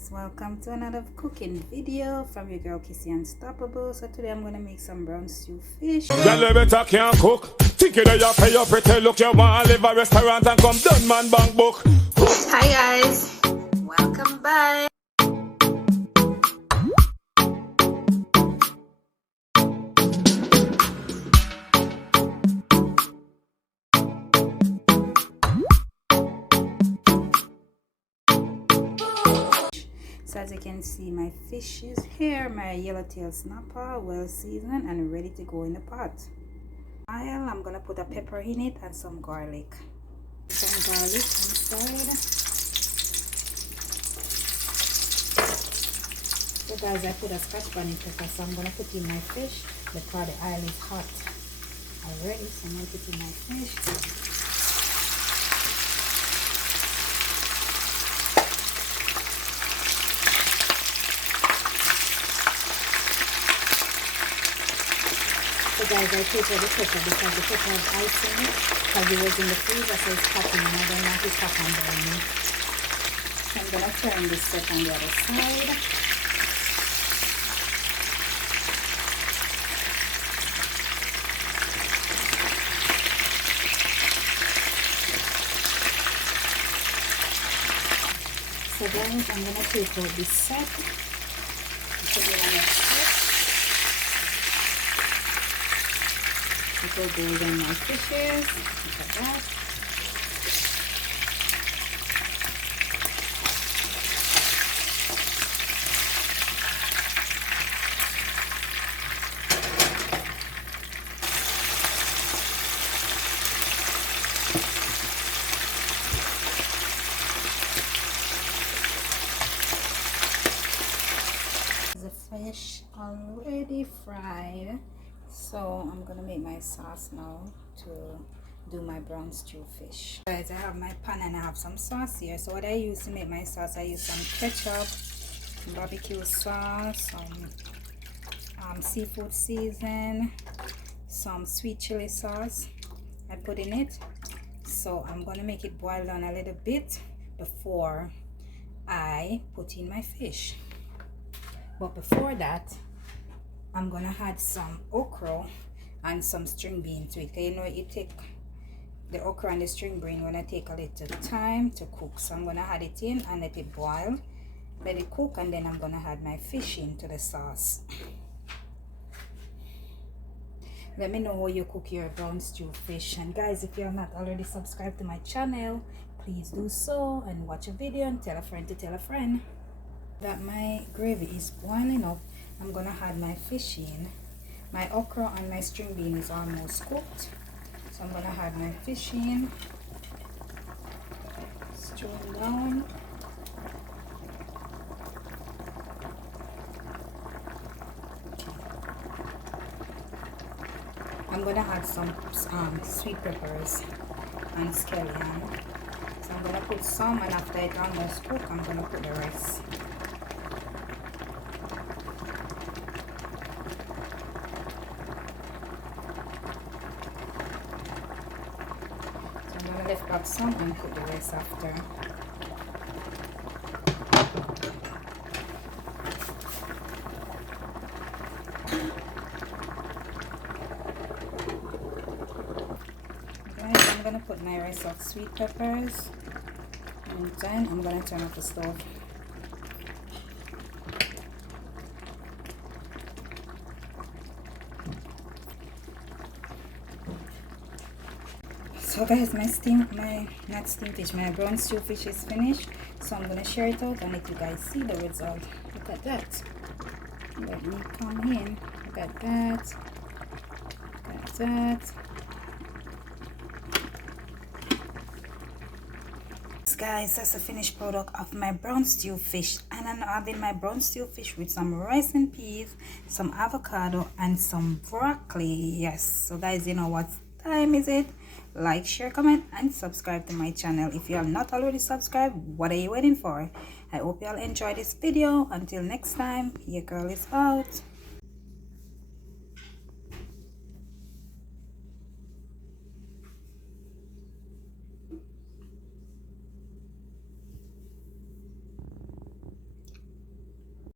guys, welcome to another cooking video from your girl Kissy Unstoppable. So today I'm gonna make some brown stew fish. Girl, better can't cook. Think you you pay your pretty look. You want to live a restaurant and come done man bank book. Hi guys, welcome back. So as you can see, my fish is here, my yellowtail snapper, well seasoned and ready to go in the pot. I'm gonna put a pepper in it and some garlic. Some garlic inside. So guys, I put a scotch bonnet pepper, so I'm gonna put in my fish because the oil is hot already. So I'm gonna put in my fish. So guys, I take out the pepper because the pepper has ice in it, because it was in the freezer, so it's popping and I don't want it to pop on burn. So I'm going to turn this set on the other side. So guys, I'm going to take out this set. Put it on the set. Little golden my fishes. Look at that. The fish already fried. So I'm gonna make my sauce now to do my brown stew fish. Guys, I have my pan and I have some sauce here. So what I use to make my sauce, I use some ketchup, barbecue sauce, some seafood season, some sweet chili sauce I put in it. So I'm gonna make it boil down a little bit before I put in my fish. But before that, I'm gonna add some okra and some string bean to it. You know, you take the okra and the string bean when I take a little time to cook. So I'm gonna add it in and let it boil, let it cook, and then I'm gonna add my fish into the sauce. Let me know how you cook your brown stew fish. And guys, if you're not already subscribed to my channel, please do so and watch a video and tell a friend to tell a friend. That my gravy is boiling up, I'm gonna add my fish in. My okra and my string bean is almost cooked, so I'm gonna add my fish in. Stir it down. I'm gonna add some sweet peppers and scallion. So I'm gonna put some, and after it almost cooked, I'm gonna put the rest. Lift up some and put the rest after. Guys, I'm gonna put my rest of sweet peppers, and then I'm gonna turn off the stove. So guys, my brown stew fish is finished. So I'm gonna share it out and let you guys see the result. Look at that. Let me come in. Look at that. Look at that. Guys, that's the finished product of my brown stew fish, and I'm having my brown stew fish with some rice and peas, some avocado, and some broccoli. Yes, so guys, you know what time is it? Like, share, comment, and subscribe to my channel. If you are not already subscribed, what are you waiting for? I hope you all enjoy this video. Until next time, your girl is out.